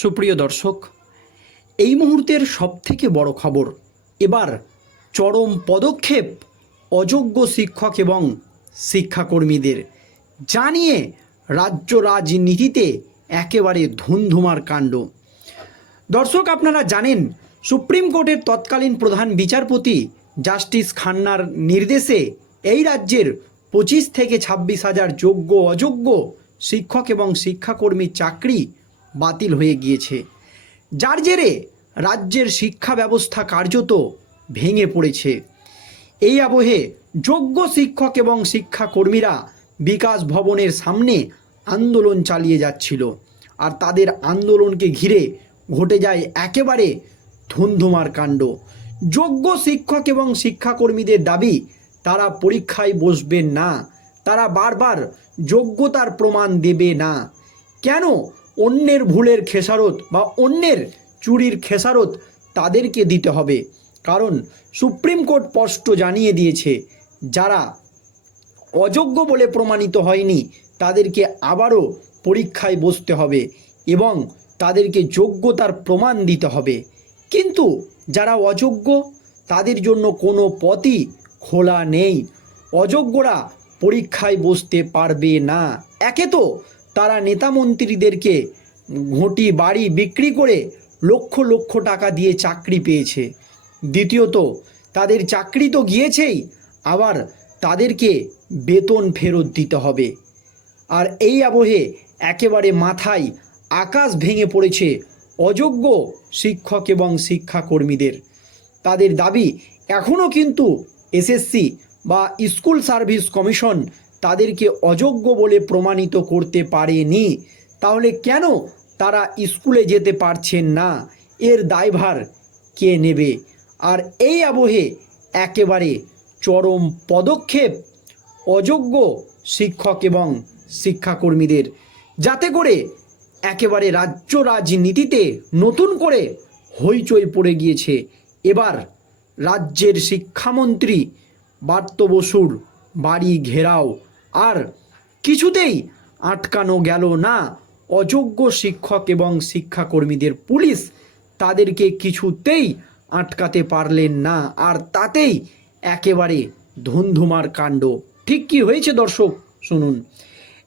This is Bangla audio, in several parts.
সুপ্রিয় দর্শক, এই মুহূর্তের সবথেকে বড় খবর, এবার চরম পদক্ষেপ অযোগ্য শিক্ষক এবং শিক্ষাকর্মীদের। জানিয়ে রাজ্য রাজনীতিতে একেবারে ধুমধুমার কাণ্ড। দর্শক, আপনারা জানেন, সুপ্রিম কোর্টের তৎকালীন প্রধান বিচারপতি জাস্টিস খান্নার নির্দেশে এই রাজ্যের পঁচিশ থেকে ছাব্বিশ হাজার যোগ্য অযোগ্য শিক্ষক এবং শিক্ষাকর্মীর চাকরি বাতিল হয়ে গিয়েছে। যার জেরে রাজ্যের শিক্ষা ব্যবস্থা কার্যত ভেঙে পড়েছে। এই আবহে যোগ্য শিক্ষক এবং শিক্ষাকর্মীরা বিকাশ ভবনের সামনে আন্দোলন চালিয়ে যাচ্ছিল। আর তাদের আন্দোলনকে ঘিরে ঘটে যায় একেবারে ধুমধুমার কাণ্ড। যোগ্য শিক্ষক এবং শিক্ষাকর্মীদের দাবি, তারা পরীক্ষায় বসবেন না, তারা বারবার যোগ্যতার প্রমাণ দেবে না। কেন অন্যের ভুলের খেসারত বা অন্যের চুরির খেসারত তাদেরকে দিতে হবে। কারণ সুপ্রিম কোর্ট স্পষ্ট জানিয়ে দিয়েছে, যারা অযোগ্য বলে প্রমাণিত হয়নি, তাদেরকে আবারও পরীক্ষায় বসতে হবে এবং তাদেরকে যোগ্যতার প্রমাণ দিতে হবে। কিন্তু যারা অযোগ্য, তাদের জন্য কোনো পথই খোলা নেই। অযোগ্যরা পরীক্ষায় বসতে পারবে না। একে তো তারা নেতা মন্ত্রীদেরকে ঘটি বাড়ি বিক্রি করে লক্ষ লক্ষ টাকা দিয়ে চাকরি পেয়েছে। দ্বিতীয়ত, তাদের চাকরি তো গিয়েছেই, আবার তাদেরকে বেতন ফেরত দিতে হবে। আর এই আবহে একেবারে মাথায় আকাশ ভেঙে পড়েছে অযোগ্য শিক্ষক এবং শিক্ষাকর্মীদের। তাদের দাবি এখনও কিন্তু এসএসসি বা স্কুল সার্ভিস কমিশন তাদেরকে অযোগ্য বলে প্রমাণিত করতে পারেনি। তাহলে কেন তারা স্কুলে যেতে পারছেন না? এর দায়ভার কে নেবে? আর এই আবহে একেবারে চরম পদক্ষেপ অযোগ্য শিক্ষক এবং শিক্ষাকর্মীদের। যাতে করে একেবারে রাজ্য রাজনীতিতে নতুন করে হইচই পড়ে গিয়েছে। এবার রাজ্যের শিক্ষামন্ত্রী বার্ত বসুর বাড়ি ঘেরাও আর কিছুতেই আটকানো গেল না। অযোগ্য শিক্ষক এবং শিক্ষাকর্মীদের পুলিশ তাদেরকে কিছুতেই আটকাতে পারলেন না আর তাতেই একেবারে ধুমধুমার কাণ্ড। ঠিক কি হয়েছে দর্শক, শুনুন।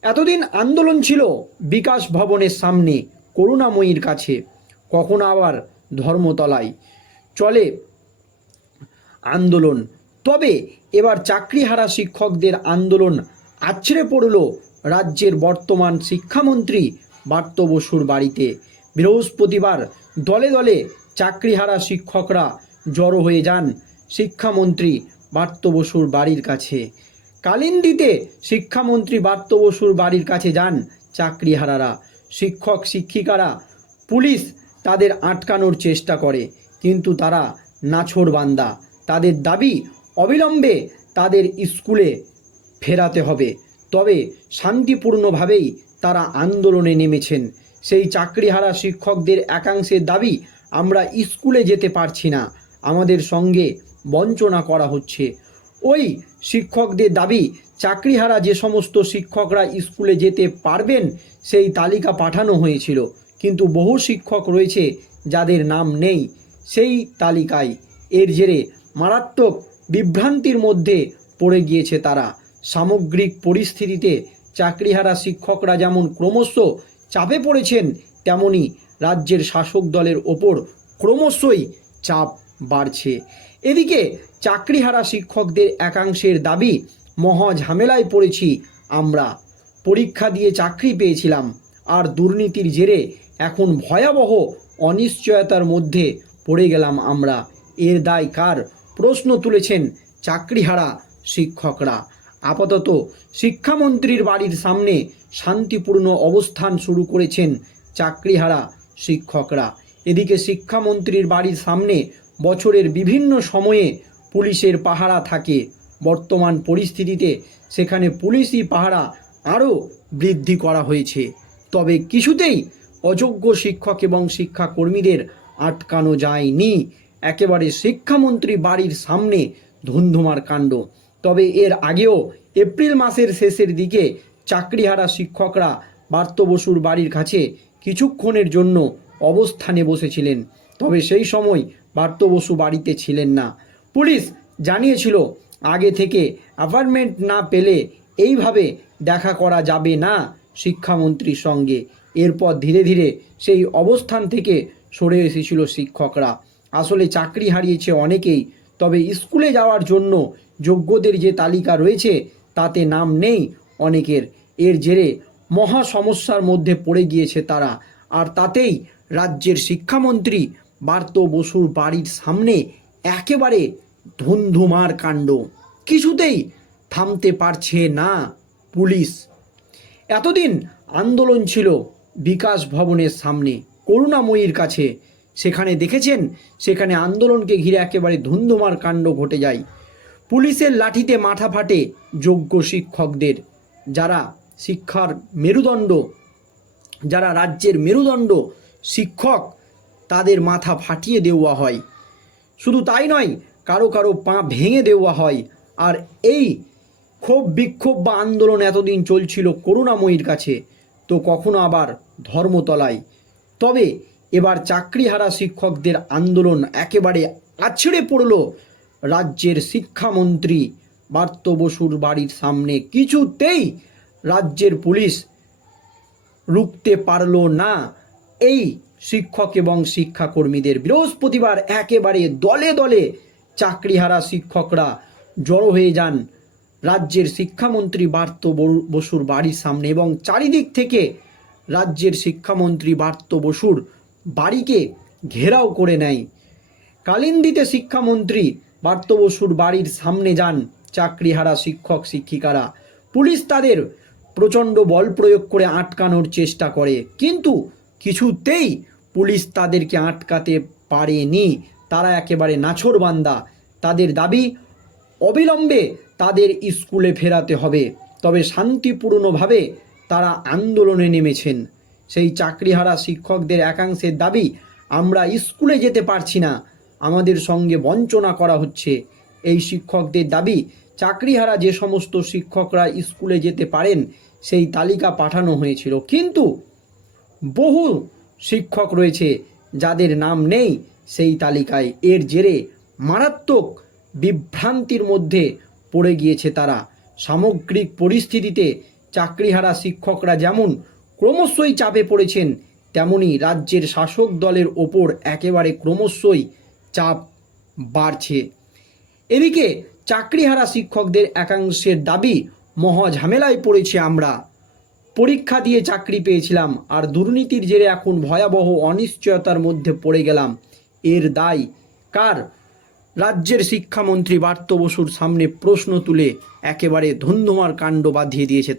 এতদিন আন্দোলন ছিল বিকাশ ভবনের সামনে, করুণাময়ীর কাছে, কখনো আবার ধর্মতলায়। চলে আন্দোলন। তবে এবার চাকরিহারা শিক্ষকদের আন্দোলন আছড়ে পড়ল রাজ্যের বর্তমান শিক্ষামন্ত্রী বার্ত বসুর বাড়িতে। বৃহস্পতিবার দলে দলে চাকরিহারা শিক্ষকরা জড়ো হয়ে যান শিক্ষামন্ত্রী বার্ত বসুর বাড়ির কাছে। কালিন্দিতে শিক্ষামন্ত্রী বার্ত বসুর বাড়ির কাছে যান চাকরিহারারা। শিক্ষক শিক্ষিকারা পুলিশ তাদের আটকানোর চেষ্টা করে, কিন্তু তারা নাছোড়বান্দা। তাদের দাবি অবিলম্বে তাদের স্কুলে ফেরাতে হবে। তবে শান্তিপূর্ণভাবেই তারা আন্দোলনে নেমেছেন। সেই চাকরিহারা শিক্ষকদের একাংশের দাবি, আমরা স্কুলে যেতে পারছি না। আমাদের সঙ্গে বঞ্চনা করা হচ্ছে। ওই শিক্ষকদের দাবি, চাকরিহারা যে সমস্ত শিক্ষকরা স্কুলে যেতে পারবেন, সেই তালিকা পাঠানো হয়েছিল। কিন্তু বহু শিক্ষক রয়েছে যাদের নাম নেই। সেই তালিকায় এর জেরে মারাত্মক বিভ্রান্তির মধ্যে পড়ে গিয়েছে তারা। সামগ্রিক পরিস্থিতিতে চাকরিহারা শিক্ষকরা যেমন ক্রমশ চাপে পড়েছেন, তেমনি রাজ্যের শাসক দলের ওপর ক্রমশই চাপ বাড়ছে। এদিকে চাকরিহারা শিক্ষকদের একাংশের দাবি, মহা ঝামেলায় পড়েছি আমরা। পরীক্ষা দিয়ে চাকরি পেয়েছিলাম, আর দুর্নীতির জেরে এখন ভয়াবহ অনিশ্চয়তার মধ্যে পড়ে গেলাম আমরা। এর দায় কার? প্রশ্ন তুলেছেন চাকরিহারা শিক্ষকরা। আপাতত শিক্ষামন্ত্রীর বাড়ির সামনে শান্তিপূর্ণ অবস্থান শুরু করেছেন চাকরিহারা শিক্ষকরা। এদিকে শিক্ষামন্ত্রীর বাড়ির সামনে বছরের বিভিন্ন সময়ে পুলিশের পাহারা থাকে। বর্তমান পরিস্থিতিতে সেখানে পুলিশি পাহারা আরও বৃদ্ধি করা হয়েছে। তবে কিছুতেই অযোগ্য শিক্ষক এবং শিক্ষাকর্মীদের আটকানো যায়নি। একেবারে শিক্ষামন্ত্রী বাড়ির সামনে ধুন্ধুমার কাণ্ড। তবে এর আগেও এপ্রিল মাসের শেষের দিকে চাকরিহারা শিক্ষকরা বার্ত বসুর বাড়ির কাছে কিছুক্ষণের জন্য অবস্থানে বসেছিলেন। তবে সেই সময় পার্থ বসু বাড়িতে ছিলেন না। পুলিশ জানিয়েছিল, আগে থেকে অ্যাপার্টমেন্ট না পেলে এইভাবে দেখা করা যাবে না শিক্ষামন্ত্রীর সঙ্গে। এরপর ধীরে ধীরে সেই অবস্থান থেকে সরে এসেছিল শিক্ষকরা। আসলে চাকরি হারিয়েছে অনেকেই, তবে স্কুলে যাওয়ার জন্য যোগ্যদের যে তালিকা রয়েছে, তাতে নাম নেই। অনেকের এর জেরে মহা সমস্যার মধ্যে পড়ে গিয়েছে তারা। আর তাতেই রাজ্যের শিক্ষামন্ত্রী বার্ত বসুর বাড়ির সামনে একেবারে ধুন্ধুমার কাণ্ড। কিছুতেই থামতে পারছে না পুলিশ। এতদিন আন্দোলন ছিল বিকাশ ভবনের সামনে, করুণাময়ীর কাছে। সেখানে দেখেছেন, সেখানে আন্দোলনকে ঘিরে একেবারে ধুন্ধুমার কাণ্ড ঘটে যায়। পুলিশের লাঠিতে মাথা ফাটে যোগ্য শিক্ষকদের। যারা শিক্ষার মেরুদণ্ড, যারা রাজ্যের মেরুদণ্ড শিক্ষক, তাদের মাথা ফাটিয়ে দেওয়া হয়। শুধু তাই নয়, কারও কারও পা ভেঙে দেওয়া হয়। আর এই ক্ষোভ বিক্ষোভ বা আন্দোলন এতদিন চলছিল করুণাময়ীর কাছে, তো কখনো আবার ধর্মতলায়। তবে এবার চাকরিহারা শিক্ষকদের আন্দোলন একেবারে আছড়ে পড়ল রাজ্যের শিক্ষামন্ত্রী বার্ত বসুর বাড়ির সামনে কিছুতেই রাজ্যের পুলিশ রুখতে পারল না। এই শিক্ষক এবং শিক্ষাকর্মীদের বৃহস্পতিবার একেবারে দলে দলে চাকরিহারা শিক্ষকরা জড়ো হয়ে যান রাজ্যের শিক্ষামন্ত্রী বার্ত বরু- বসুর বাড়ির সামনে এবং চারিদিক থেকে রাজ্যের শিক্ষামন্ত্রী বার্ত বসুর বাড়িকে ঘেরাও করে নেয়। কালিন্দিতে শিক্ষামন্ত্রী বার্ত বসুর বাড়ির সামনে যান চাকরিহারা শিক্ষক শিক্ষিকারা। পুলিশ তাদের প্রচণ্ড বল প্রয়োগ করে আটকানোর চেষ্টা করে। কিন্তু কিছুতেই পুলিশ তাদেরকে আটকাতে পারেনি। তারা একেবারে নাছোড়বান্দা তাদের দাবি, অবিলম্বে তাদের স্কুলে ফেরাতে হবে। তবে শান্তিপূর্ণভাবে তারা আন্দোলনে নেমেছেন। সেই চাকরিহারা শিক্ষকদের একাংশের দাবি, আমরা স্কুলে যেতে পারছি না। আমাদের সঙ্গে বঞ্চনা করা হচ্ছে। এই শিক্ষকদের দাবি, চাকরিহারা যে সমস্ত শিক্ষকরা স্কুলে যেতে পারেন, সেই তালিকা পাঠানো হয়েছিল। কিন্তু বহু শিক্ষক রয়েছে যাদের নাম নেই সেই তালিকায়। এর জেরে মারাত্মক বিভ্রান্তির মধ্যে পড়ে গিয়েছে তারা। সামগ্রিক পরিস্থিতিতে চাকরিহারা শিক্ষকরা যেমন ক্রমশই চাপে পড়েছেন, তেমনি রাজ্যের শাসক দলের ওপর একেবারে ক্রমশই চাপ বাড়ছে। এদিকে চাকরিহারা শিক্ষকদের একাংশের দাবি মহা ঝামেলায় পড়েছে আমরা। পরীক্ষা দিয়ে চাকরি পেয়েছিলাম আর দুর্নীতির জেরে এখন ভয়াবহ অনিশ্চয়তার মধ্যে পড়ে গেলাম। এর দায় কার? রাজ্যের শিক্ষামন্ত্রী বার্ত বসুর সামনে প্রশ্ন তুলে একেবারে ধুন্ধুমার কাণ্ড বাঁধিয়ে দিয়েছে